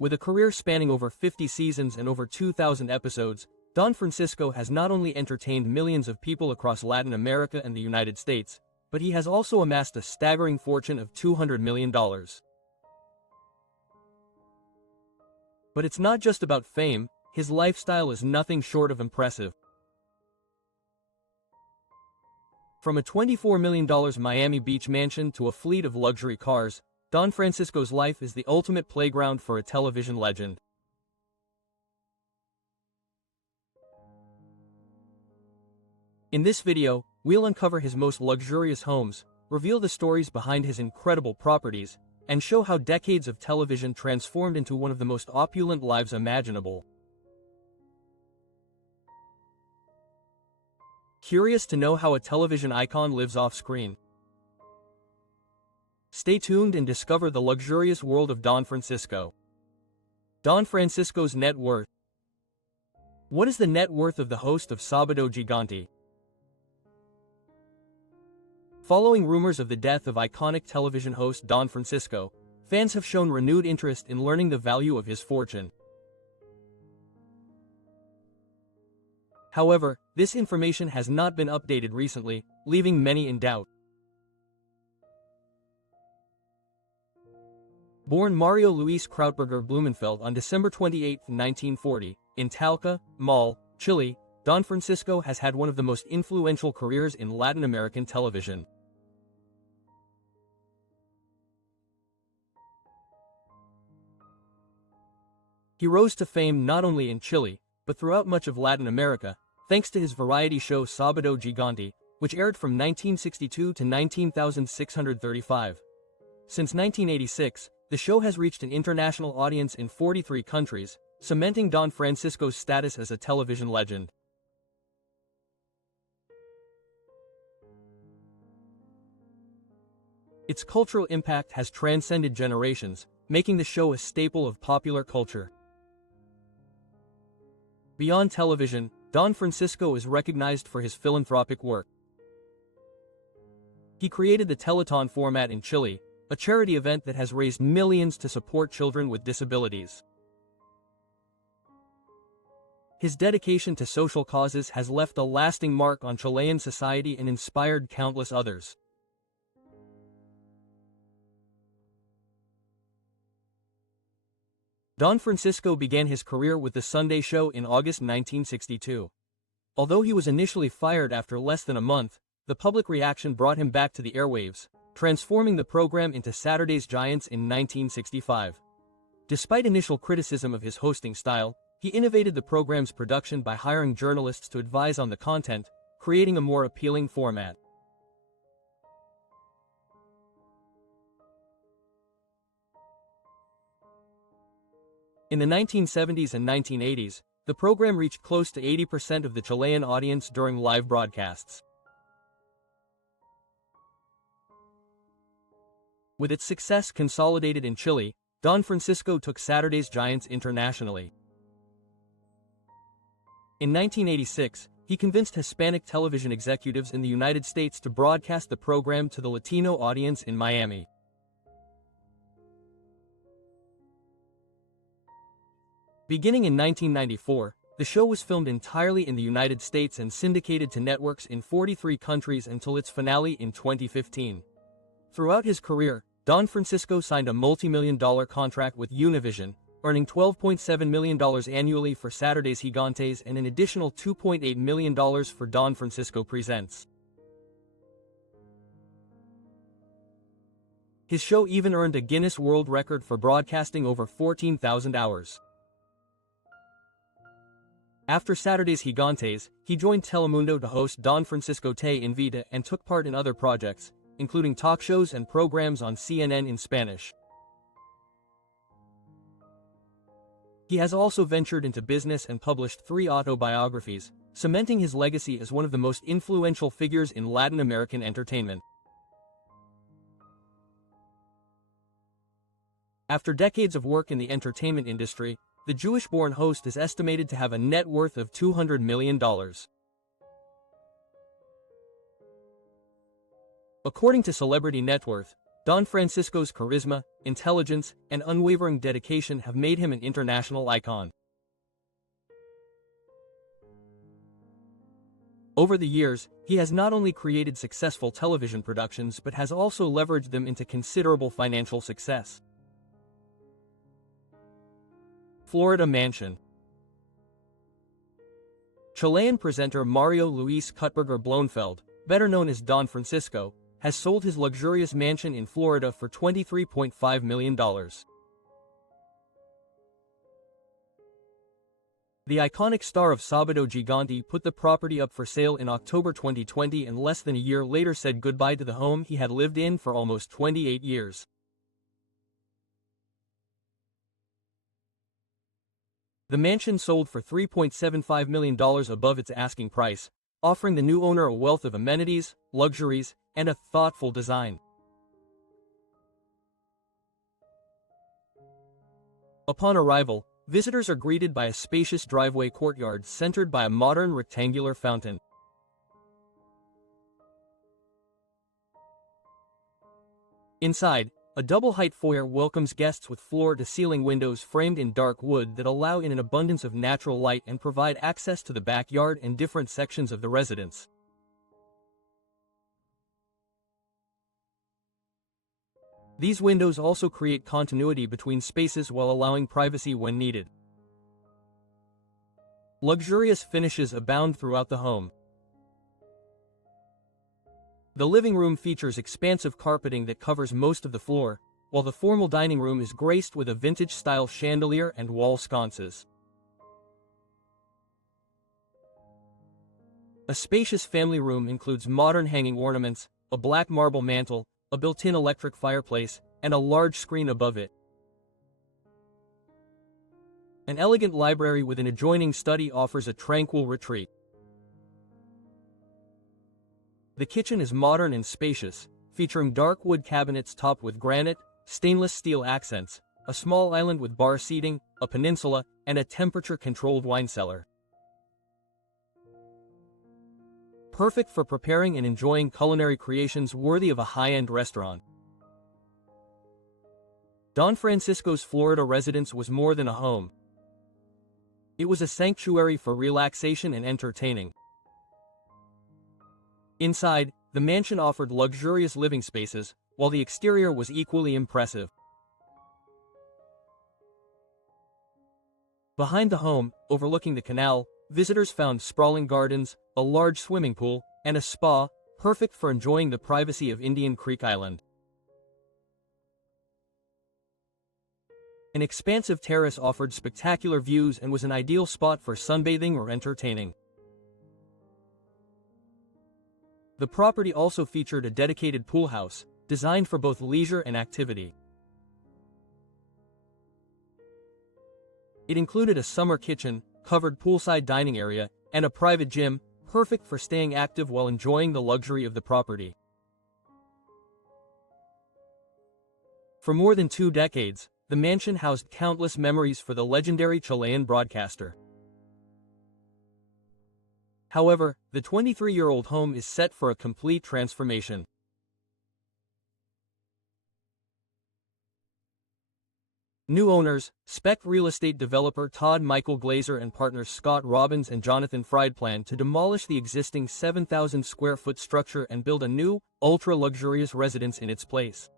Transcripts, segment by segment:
With a career spanning over 50 seasons and over 2,000 episodes, Don Francisco has not only entertained millions of people across Latin America and the United States, but he has also amassed a staggering fortune of $200 million. But it's not just about fame, his lifestyle is nothing short of impressive. From a $24 million Miami Beach mansion to a fleet of luxury cars, Don Francisco's life is the ultimate playground for a television legend. In this video, we'll uncover his most luxurious homes, reveal the stories behind his incredible properties, and show how decades of television transformed into one of the most opulent lives imaginable. Curious to know how a television icon lives off-screen? Stay tuned and discover the luxurious world of Don Francisco. Don Francisco's net worth. What is the net worth of the host of Sábado Gigante? Following rumors of the death of iconic television host Don Francisco, fans have shown renewed interest in learning the value of his fortune. However, this information has not been updated recently, leaving many in doubt. Born Mario Luis Krautberger Blumenfeld on December 28, 1940, in Talca, Mall, Chile, Don Francisco has had one of the most influential careers in Latin American television. He rose to fame not only in Chile, but throughout much of Latin America, thanks to his variety show Sábado Gigante, which aired from 1962 to 1935. Since 1986, the show has reached an international audience in 43 countries, cementing Don Francisco's status as a television legend. Its cultural impact has transcended generations, making the show a staple of popular culture. Beyond television, Don Francisco is recognized for his philanthropic work. He created the Telethon format in Chile, a charity event that has raised millions to support children with disabilities. His dedication to social causes has left a lasting mark on Chilean society and inspired countless others. Don Francisco began his career with The Sunday Show in August 1962. Although he was initially fired after less than a month, the public reaction brought him back to the airwaves, transforming the program into Saturday's Giants in 1965. Despite initial criticism of his hosting style, he innovated the program's production by hiring journalists to advise on the content, creating a more appealing format. In the 1970s and 1980s, the program reached close to 80% of the Chilean audience during live broadcasts. With its success consolidated in Chile, Don Francisco took Saturday's Giants internationally. In 1986, he convinced Hispanic television executives in the United States to broadcast the program to the Latino audience in Miami. Beginning in 1994, the show was filmed entirely in the United States and syndicated to networks in 43 countries until its finale in 2015. Throughout his career, Don Francisco signed a multi-million-dollar contract with Univision, earning $12.7 million annually for Saturday's Gigantes and an additional $2.8 million for Don Francisco Presents. His show even earned a Guinness World Record for broadcasting over 14,000 hours. After Saturday's Gigantes, he joined Telemundo to host Don Francisco Te Invita and took part in other projects, including talk shows and programs on CNN in Spanish. He has also ventured into business and published 3 autobiographies, cementing his legacy as one of the most influential figures in Latin American entertainment. After decades of work in the entertainment industry, the Jewish-born host is estimated to have a net worth of $200 million. According to Celebrity Net Worth, Don Francisco's charisma, intelligence, and unwavering dedication have made him an international icon. Over the years, he has not only created successful television productions but has also leveraged them into considerable financial success. Florida Mansion. Chilean presenter Mario Luis Kuttberger Blomfeld, better known as Don Francisco, has sold his luxurious mansion in Florida for $23.5 million. The iconic star of Sabado Gigante put the property up for sale in October 2020 and less than a year later said goodbye to the home he had lived in for almost 28 years. The mansion sold for $3.75 million above its asking price, offering the new owner a wealth of amenities, luxuries, and a thoughtful design. Upon arrival, visitors are greeted by a spacious driveway courtyard centered by a modern rectangular fountain. Inside, a double-height foyer welcomes guests with floor-to-ceiling windows framed in dark wood that allow in an abundance of natural light and provide access to the backyard and different sections of the residence. These windows also create continuity between spaces while allowing privacy when needed. Luxurious finishes abound throughout the home. The living room features expansive carpeting that covers most of the floor, while the formal dining room is graced with a vintage-style chandelier and wall sconces. A spacious family room includes modern hanging ornaments, a black marble mantel, a built-in electric fireplace, and a large screen above it. An elegant library with an adjoining study offers a tranquil retreat. The kitchen is modern and spacious, featuring dark wood cabinets topped with granite, stainless steel accents, a small island with bar seating, a peninsula, and a temperature-controlled wine cellar. Perfect for preparing and enjoying culinary creations worthy of a high-end restaurant. Don Francisco's Florida residence was more than a home. It was a sanctuary for relaxation and entertaining. Inside, the mansion offered luxurious living spaces, while the exterior was equally impressive. Behind the home, overlooking the canal, visitors found sprawling gardens, a large swimming pool, and a spa, perfect for enjoying the privacy of Indian Creek Island. An expansive terrace offered spectacular views and was an ideal spot for sunbathing or entertaining. The property also featured a dedicated pool house, designed for both leisure and activity. It included a summer kitchen, covered poolside dining area, and a private gym, perfect for staying active while enjoying the luxury of the property. For more than 2 decades, the mansion housed countless memories for the legendary Chilean broadcaster. However, the 23-year-old home is set for a complete transformation. New owners, spec real estate developer Todd Michael Glazer and partners Scott Robbins and Jonathan Fried plan to demolish the existing 7,000 square foot structure and build a new, ultra-luxurious residence in its place.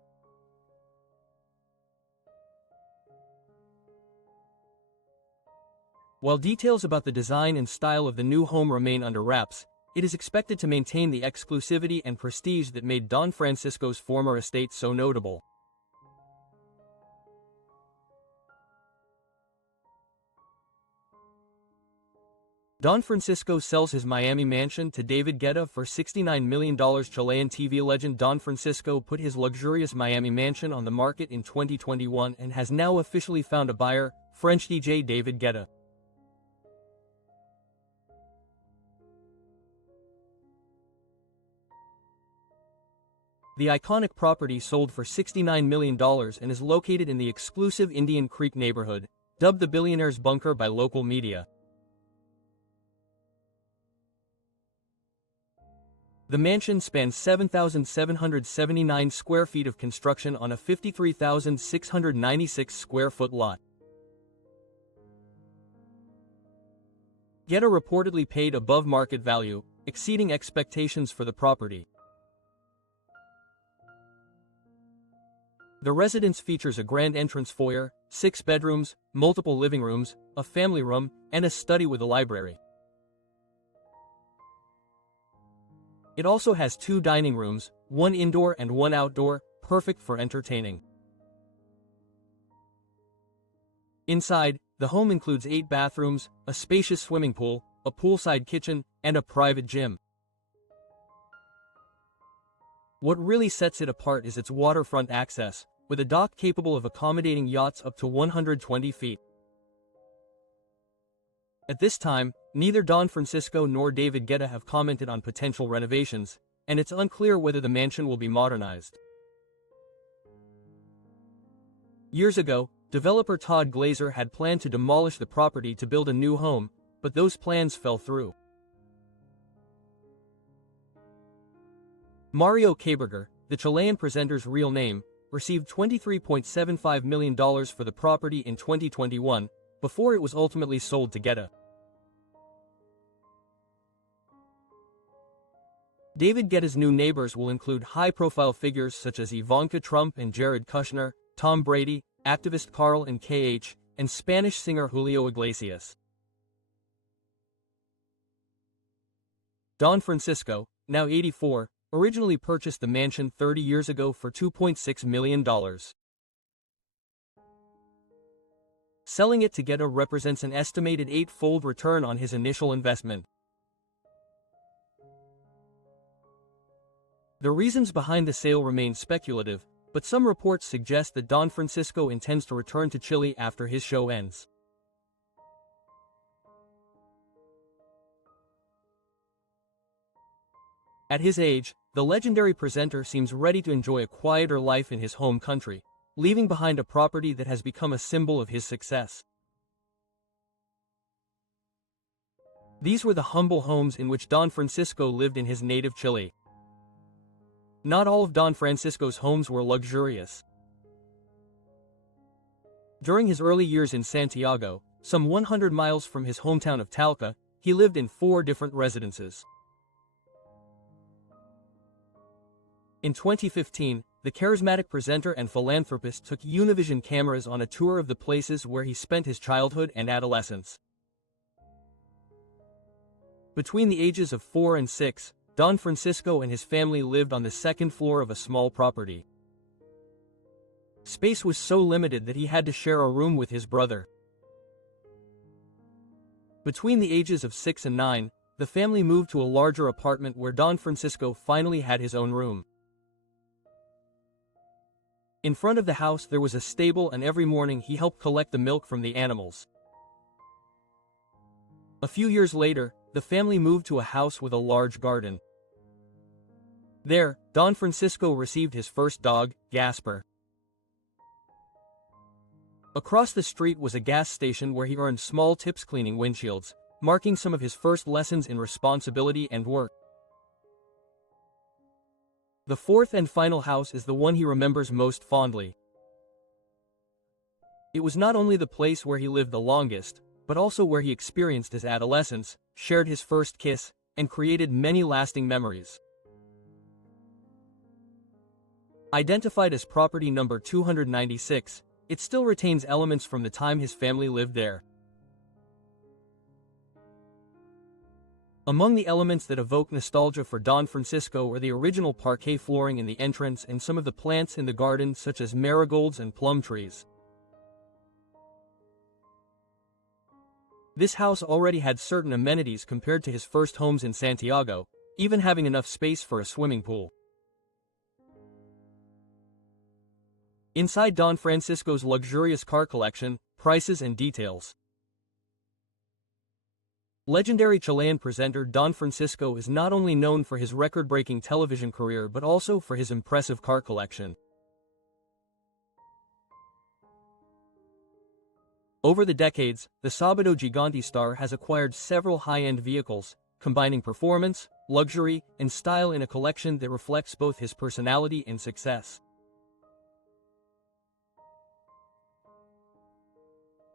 While details about the design and style of the new home remain under wraps, it is expected to maintain the exclusivity and prestige that made Don Francisco's former estate so notable. Don Francisco sells his Miami mansion to David Guetta for $69 million. Chilean TV legend Don Francisco put his luxurious Miami mansion on the market in 2021 and has now officially found a buyer, French DJ David Guetta. The iconic property sold for $69 million and is located in the exclusive Indian Creek neighborhood, dubbed the Billionaire's Bunker by local media. The mansion spans 7,779 square feet of construction on a 53,696 square foot lot. Guetta reportedly paid above market value, exceeding expectations for the property. The residence features a grand entrance foyer, 6 bedrooms, multiple living rooms, a family room, and a study with a library. It also has 2 dining rooms, 1 indoor and 1 outdoor, perfect for entertaining. Inside, the home includes 8 bathrooms, a spacious swimming pool, a poolside kitchen, and a private gym. What really sets it apart is its waterfront access, with a dock capable of accommodating yachts up to 120 feet. At this time, neither Don Francisco nor David Guetta have commented on potential renovations, and it's unclear whether the mansion will be modernized. Years ago, developer Todd Glazer had planned to demolish the property to build a new home, but those plans fell through. Mario Caberger, the Chilean presenter's real name, received $23.75 million for the property in 2021, before it was ultimately sold to Guetta. David Guetta's new neighbors will include high-profile figures such as Ivanka Trump and Jared Kushner, Tom Brady, activist Carl and K.H., and Spanish singer Julio Iglesias. Don Francisco, now 84, originally purchased the mansion 30 years ago for $2.6 million. Selling it to Guetta represents an estimated 8-fold return on his initial investment. The reasons behind the sale remain speculative, but some reports suggest that Don Francisco intends to return to Chile after his show ends. At his age, the legendary presenter seems ready to enjoy a quieter life in his home country, leaving behind a property that has become a symbol of his success. These were the humble homes in which Don Francisco lived in his native Chile. Not all of Don Francisco's homes were luxurious. During his early years in Santiago, some 100 miles from his hometown of Talca, he lived in 4 different residences. In 2015, the charismatic presenter and philanthropist took Univision cameras on a tour of the places where he spent his childhood and adolescence. Between the ages of 4 and 6, Don Francisco and his family lived on the 2nd floor of a small property. Space was so limited that he had to share a room with his brother. Between the ages of 6 and 9, the family moved to a larger apartment where Don Francisco finally had his own room. In front of the house there was a stable, and every morning he helped collect the milk from the animals. A few years later, the family moved to a house with a large garden. There, Don Francisco received his first dog, Gasper. Across the street was a gas station where he earned small tips cleaning windshields, marking some of his first lessons in responsibility and work. The 4th and final house is the one he remembers most fondly. It was not only the place where he lived the longest, but also where he experienced his adolescence, shared his first kiss, and created many lasting memories. Identified as property number 296, it still retains elements from the time his family lived there. Among the elements that evoke nostalgia for Don Francisco are the original parquet flooring in the entrance and some of the plants in the garden, such as marigolds and plum trees. This house already had certain amenities compared to his first homes in Santiago, even having enough space for a swimming pool. Inside Don Francisco's luxurious car collection, prices and details. Legendary Chilean presenter Don Francisco is not only known for his record-breaking television career but also for his impressive car collection. Over the decades, the Sabado Gigante star has acquired several high-end vehicles, combining performance, luxury, and style in a collection that reflects both his personality and success.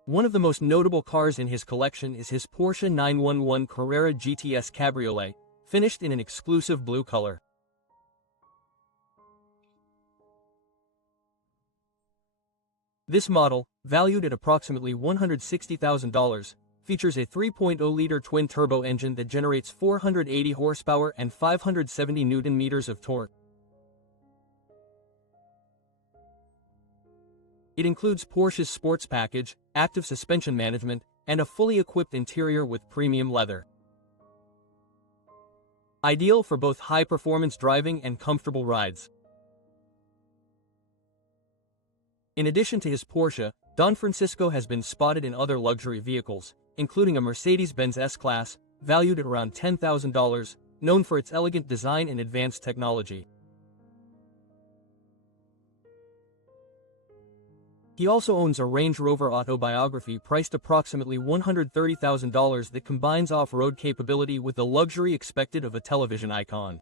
One of the most notable cars in his collection is his Porsche 911 Carrera GTS Cabriolet, finished in an exclusive blue color. This model, valued at approximately $160,000, features a 3.0-liter twin-turbo engine that generates 480 horsepower and 570 Newton-meters of torque. It includes Porsche's sports package, active suspension management, and a fully equipped interior with premium leather. Ideal for both high-performance driving and comfortable rides. In addition to his Porsche, Don Francisco has been spotted in other luxury vehicles, including a Mercedes-Benz S-Class, valued at around $10,000, known for its elegant design and advanced technology. He also owns a Range Rover Autobiography priced approximately $130,000 that combines off-road capability with the luxury expected of a television icon.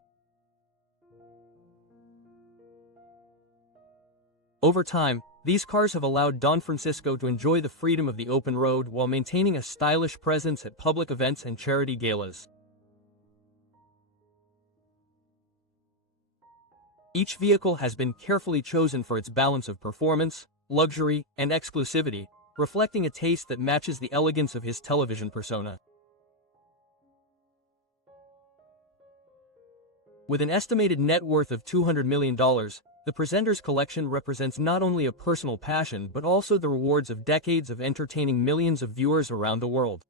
Over time, these cars have allowed Don Francisco to enjoy the freedom of the open road while maintaining a stylish presence at public events and charity galas. Each vehicle has been carefully chosen for its balance of performance, luxury, and exclusivity, reflecting a taste that matches the elegance of his television persona. With an estimated net worth of $200 million, the presenter's collection represents not only a personal passion but also the rewards of decades of entertaining millions of viewers around the world.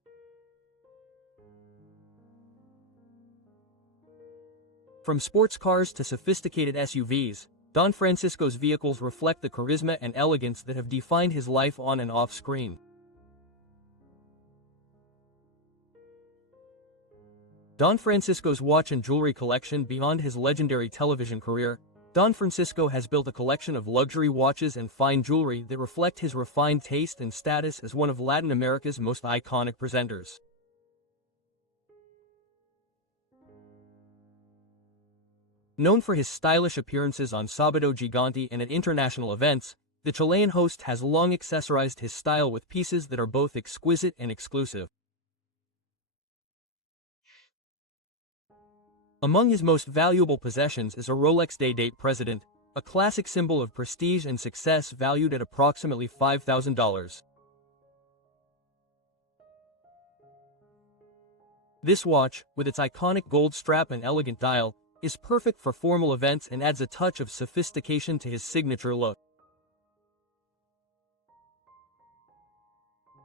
From sports cars to sophisticated SUVs, Don Francisco's vehicles reflect the charisma and elegance that have defined his life on and off screen. Don Francisco's watch and jewelry collection. Beyond his legendary television career, Don Francisco has built a collection of luxury watches and fine jewelry that reflect his refined taste and status as one of Latin America's most iconic presenters. Known for his stylish appearances on Sábado Gigante and at international events, the Chilean host has long accessorized his style with pieces that are both exquisite and exclusive. Among his most valuable possessions is a Rolex Day-Date President, a classic symbol of prestige and success valued at approximately $5,000. This watch, with its iconic gold strap and elegant dial, is perfect for formal events and adds a touch of sophistication to his signature look.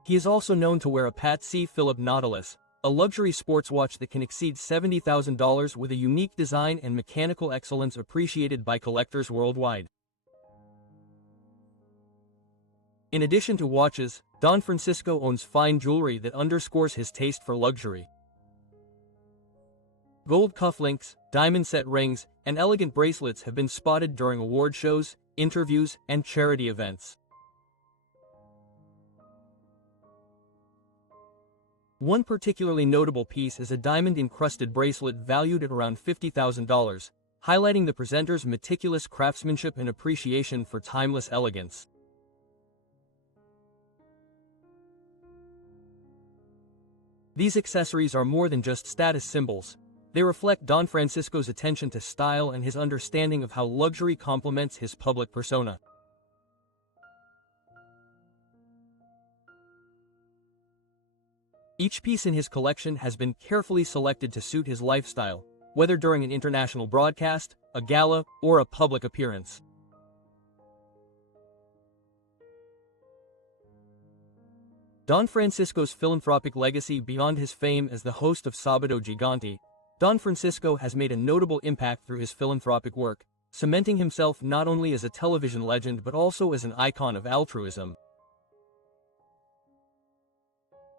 He is also known to wear a Patek Philippe Nautilus, a luxury sports watch that can exceed $70,000 with a unique design and mechanical excellence appreciated by collectors worldwide. In addition to watches, Don Francisco owns fine jewelry that underscores his taste for luxury. Gold cufflinks, diamond set rings, and elegant bracelets have been spotted during award shows, interviews, and charity events. One particularly notable piece is a diamond-encrusted bracelet valued at around $50,000, highlighting the presenter's meticulous craftsmanship and appreciation for timeless elegance. These accessories are more than just status symbols. They reflect Don Francisco's attention to style and his understanding of how luxury complements his public persona. Each piece in his collection has been carefully selected to suit his lifestyle, whether during an international broadcast, a gala, or a public appearance. Don Francisco's philanthropic legacy. Beyond his fame as the host of Sábado Gigante, Don Francisco has made a notable impact through his philanthropic work, cementing himself not only as a television legend but also as an icon of altruism.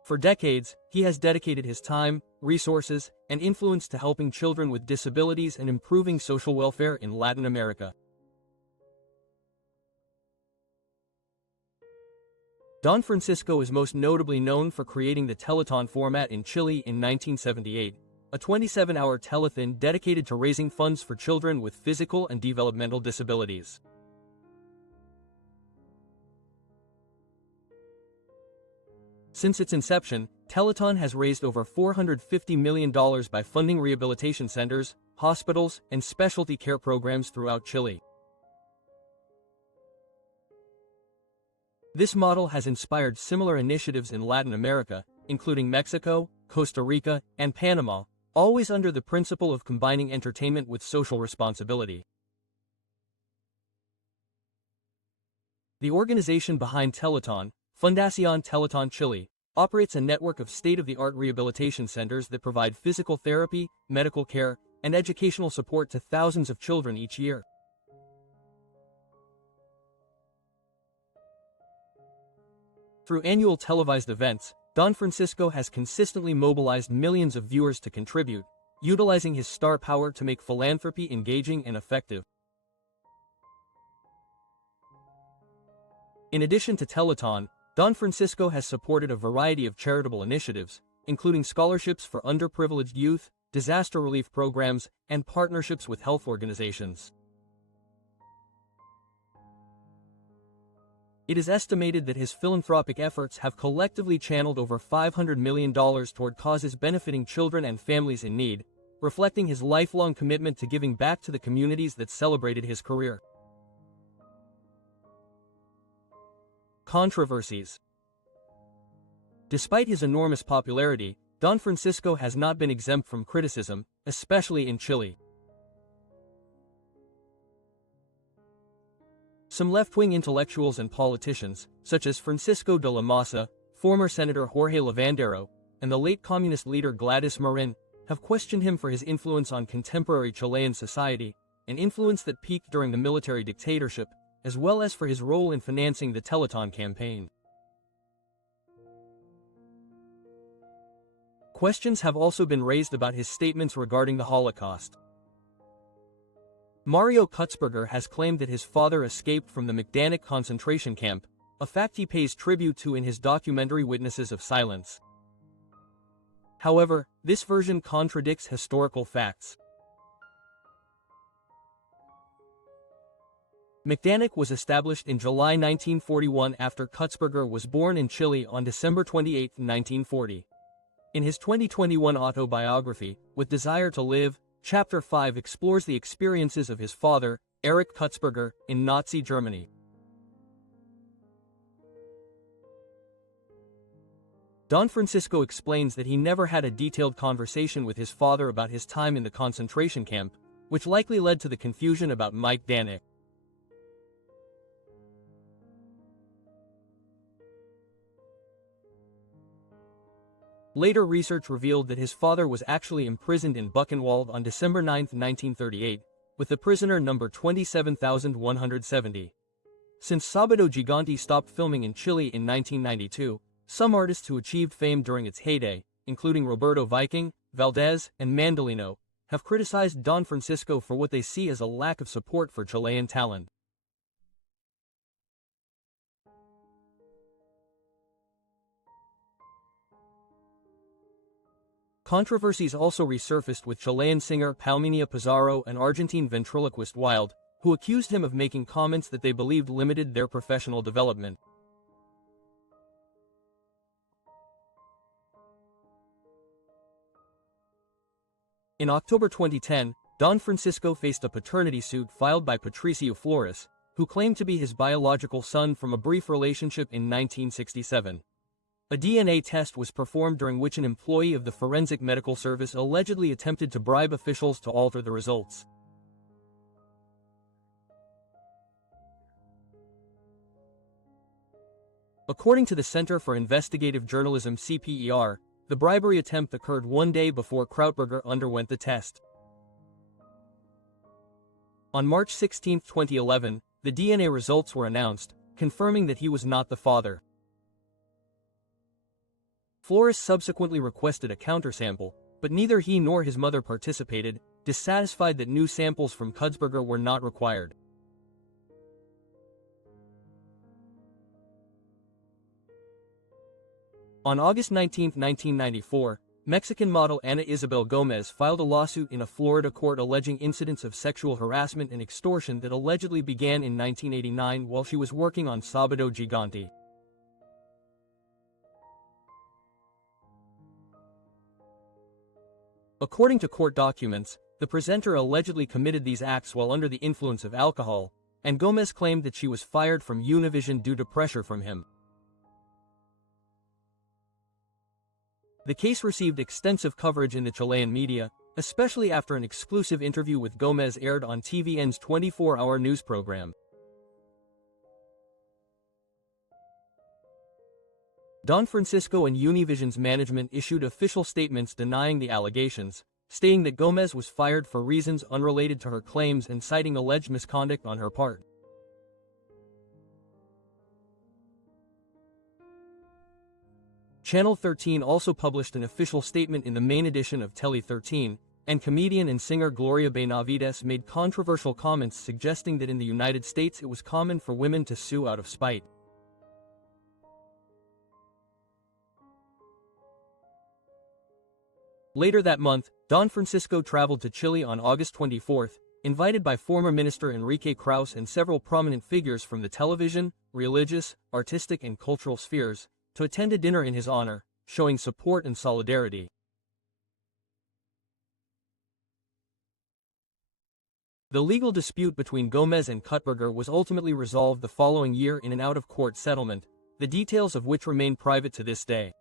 For decades, he has dedicated his time, resources, and influence to helping children with disabilities and improving social welfare in Latin America. Don Francisco is most notably known for creating the Teleton format in Chile in 1978, a 27-hour telethon dedicated to raising funds for children with physical and developmental disabilities. Since its inception, Telethon has raised over $450 million by funding rehabilitation centers, hospitals, and specialty care programs throughout Chile. This model has inspired similar initiatives in Latin America, including Mexico, Costa Rica, and Panama, always under the principle of combining entertainment with social responsibility. The organization behind Telethon, Fundación Telethon Chile, operates a network of state-of-the-art rehabilitation centers that provide physical therapy, medical care, and educational support to thousands of children each year. Through annual televised events, Don Francisco has consistently mobilized millions of viewers to contribute, utilizing his star power to make philanthropy engaging and effective. In addition to Telethon, Don Francisco has supported a variety of charitable initiatives, including scholarships for underprivileged youth, disaster relief programs, and partnerships with health organizations. It is estimated that his philanthropic efforts have collectively channeled over $500 million toward causes benefiting children and families in need, reflecting his lifelong commitment to giving back to the communities that celebrated his career. Controversies. Despite his enormous popularity, Don Francisco has not been exempt from criticism, especially in Chile. Some left-wing intellectuals and politicians, such as Francisco de la Maza, former Senator Jorge Lavandero, and the late communist leader Gladys Marin, have questioned him for his influence on contemporary Chilean society, an influence that peaked during the military dictatorship, as well as for his role in financing the Telethon campaign. Questions have also been raised about his statements regarding the Holocaust. Mario Kutzberger has claimed that his father escaped from the Majdanek concentration camp, a fact he pays tribute to in his documentary Witnesses of Silence. However, this version contradicts historical facts. Majdanek was established in July 1941 after Kutzberger was born in Chile on December 28, 1940. In his 2021 autobiography, With Desire to Live, Chapter 5 explores the experiences of his father, Erich Kutzberger, in Nazi Germany. Don Francisco explains that he never had a detailed conversation with his father about his time in the concentration camp, which likely led to the confusion about Majdanek. Later research revealed that his father was actually imprisoned in Buchenwald on December 9, 1938, with the prisoner number 27,170. Since Sábado Gigante stopped filming in Chile in 1992, some artists who achieved fame during its heyday, including Roberto Viking, Valdez, and Mandolino, have criticized Don Francisco for what they see as a lack of support for Chilean talent. Controversies also resurfaced with Chilean singer Palmira Pizarro and Argentine ventriloquist Wild, who accused him of making comments that they believed limited their professional development. In October 2010, Don Francisco faced a paternity suit filed by Patricio Flores, who claimed to be his biological son from a brief relationship in 1967. A DNA test was performed during which an employee of the Forensic Medical Service allegedly attempted to bribe officials to alter the results. According to the Center for Investigative Journalism (CPER), the bribery attempt occurred one day before Krautberger underwent the test. On March 16, 2011, the DNA results were announced, confirming that he was not the father. Flores subsequently requested a countersample, but neither he nor his mother participated, dissatisfied that new samples from Kutzberger were not required. On August 19, 1994, Mexican model Ana Isabel Gomez filed a lawsuit in a Florida court alleging incidents of sexual harassment and extortion that allegedly began in 1989 while she was working on Sábado Gigante. According to court documents, the presenter allegedly committed these acts while under the influence of alcohol, and Gomez claimed that she was fired from Univision due to pressure from him. The case received extensive coverage in the Chilean media, especially after an exclusive interview with Gomez aired on TVN's 24-hour news program. Don Francisco and Univision's management issued official statements denying the allegations, stating that Gomez was fired for reasons unrelated to her claims and citing alleged misconduct on her part. Channel 13 also published an official statement in the main edition of Tele 13, and comedian and singer Gloria Benavides made controversial comments suggesting that in the United States it was common for women to sue out of spite. Later that month, Don Francisco traveled to Chile on August 24, invited by former Minister Enrique Krauss and several prominent figures from the television, religious, artistic and cultural spheres, to attend a dinner in his honor, showing support and solidarity. The legal dispute between Gomez and Cutberger was ultimately resolved the following year in an out-of-court settlement, the details of which remain private to this day.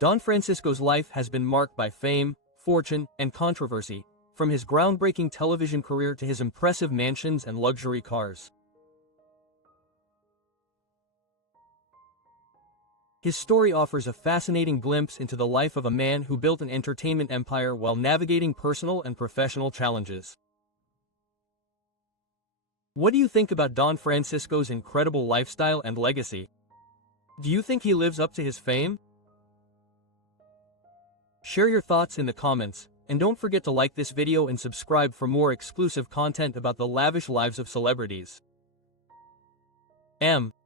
Don Francisco's life has been marked by fame, fortune, and controversy, from his groundbreaking television career to his impressive mansions and luxury cars. His story offers a fascinating glimpse into the life of a man who built an entertainment empire while navigating personal and professional challenges. What do you think about Don Francisco's incredible lifestyle and legacy? Do you think he lives up to his fame? Share your thoughts in the comments, and don't forget to like this video and subscribe for more exclusive content about the lavish lives of celebrities.